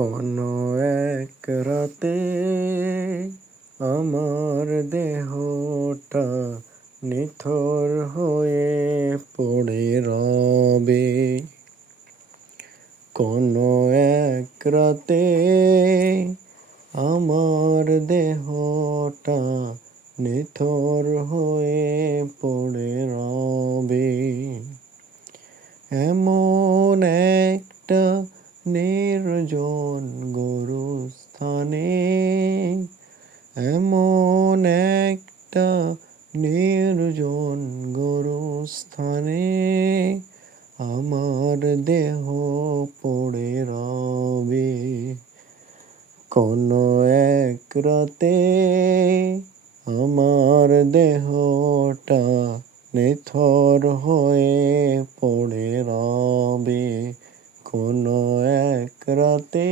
কোনো এক রাতে আমার দেহটা নিথর হয়ে পড়ে রবে। কোনো এক রাতে আমার দেহটা নিথর হয়ে পড়ে রবে। এমন একটা নির্জন গোরস্থানে, এমন একটা নির্জন গোরস্থানে আমার দেহ পড়ে রবে। কোনো এক রাতে আমার দেহটা নিথর হয়ে পড়ে রবে। কোনো এক রাতে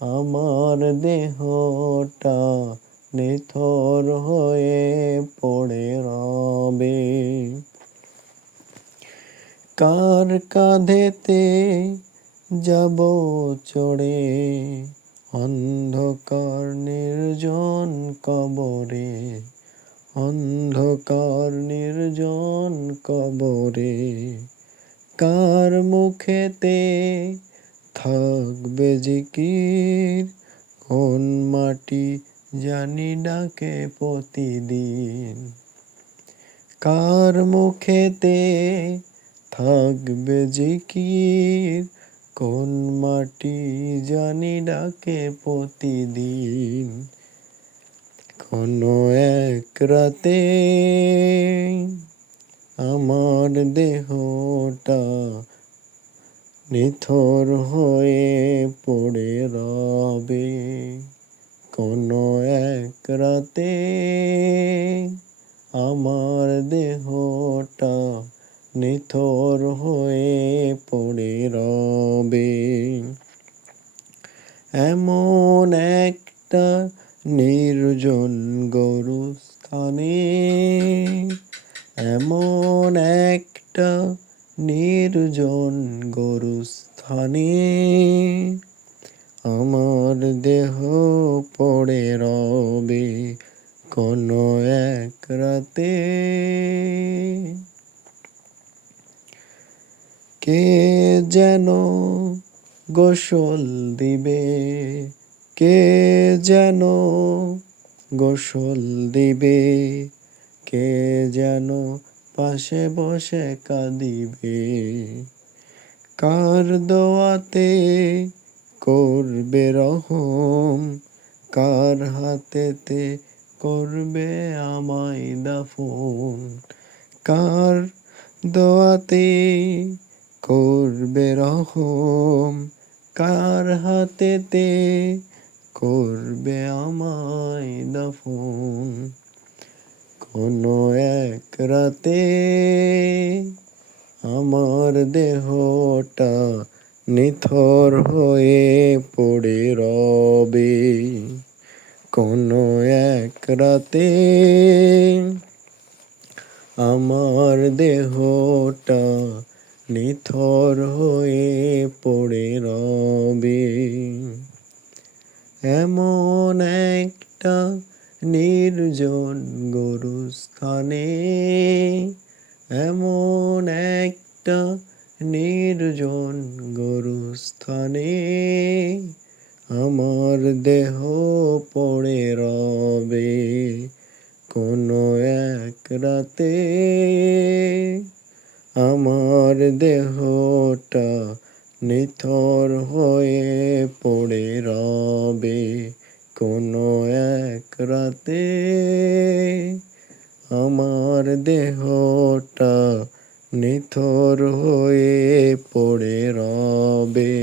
আমার দেহটা নিথর হয়ে পড়ে রবে। কার কাঁধেতে যাব চড়ে অন্ধকার নির্জন কবরে, অন্ধকার নির্জন কবরে। কার মুখেতে থাকবে জিকির, কোন মাটি জানি ডাকে প্রতিদিন। কার মুখেতে থাকবে জিকির, কোন মাটি জানি ডাকে প্রতিদিন। কোনো এক রাতে আমার দেহটা নিথর হয়ে পড়ে রবে। কোনো এক রাতে আমার দেহটা নিথর হয়ে পড়ে রবে। এমন একটা নির্জন গোরস্থানে, এমন একটা নির্জন গোরস্থানে আমার দেহ পড়ে রবে। কোনো এক রাতে কে যেন গোসল দিবে, কে যেন গোসল দিবে, কে যেন পাশে বসে কাঁদিবে। কার দোয়াতে করবে রহম, কার হাতেতে করবে আমায় দাফন। কার দোয়াতে করবে রহম, কার হাতেতে করবে আমায় দাফন। কোনো এক রাতে আমার দেহটা নিথর হয়ে পড়ে রবে। কোনো এক রাতে আমার দেহটা নিথর হয়ে পড়ে রবে। এমন একটা নির্জন গোরস্থানে, এমন একটা নির্জন গোরস্থানে আমার দেহ পড়ে রবে। কোনো এক রাতে আমার দেহটা নিথর হয়ে পড়ে রবে। কোনো এক রাতে আমার দেহটা নিথর হয়ে পড়ে রবে।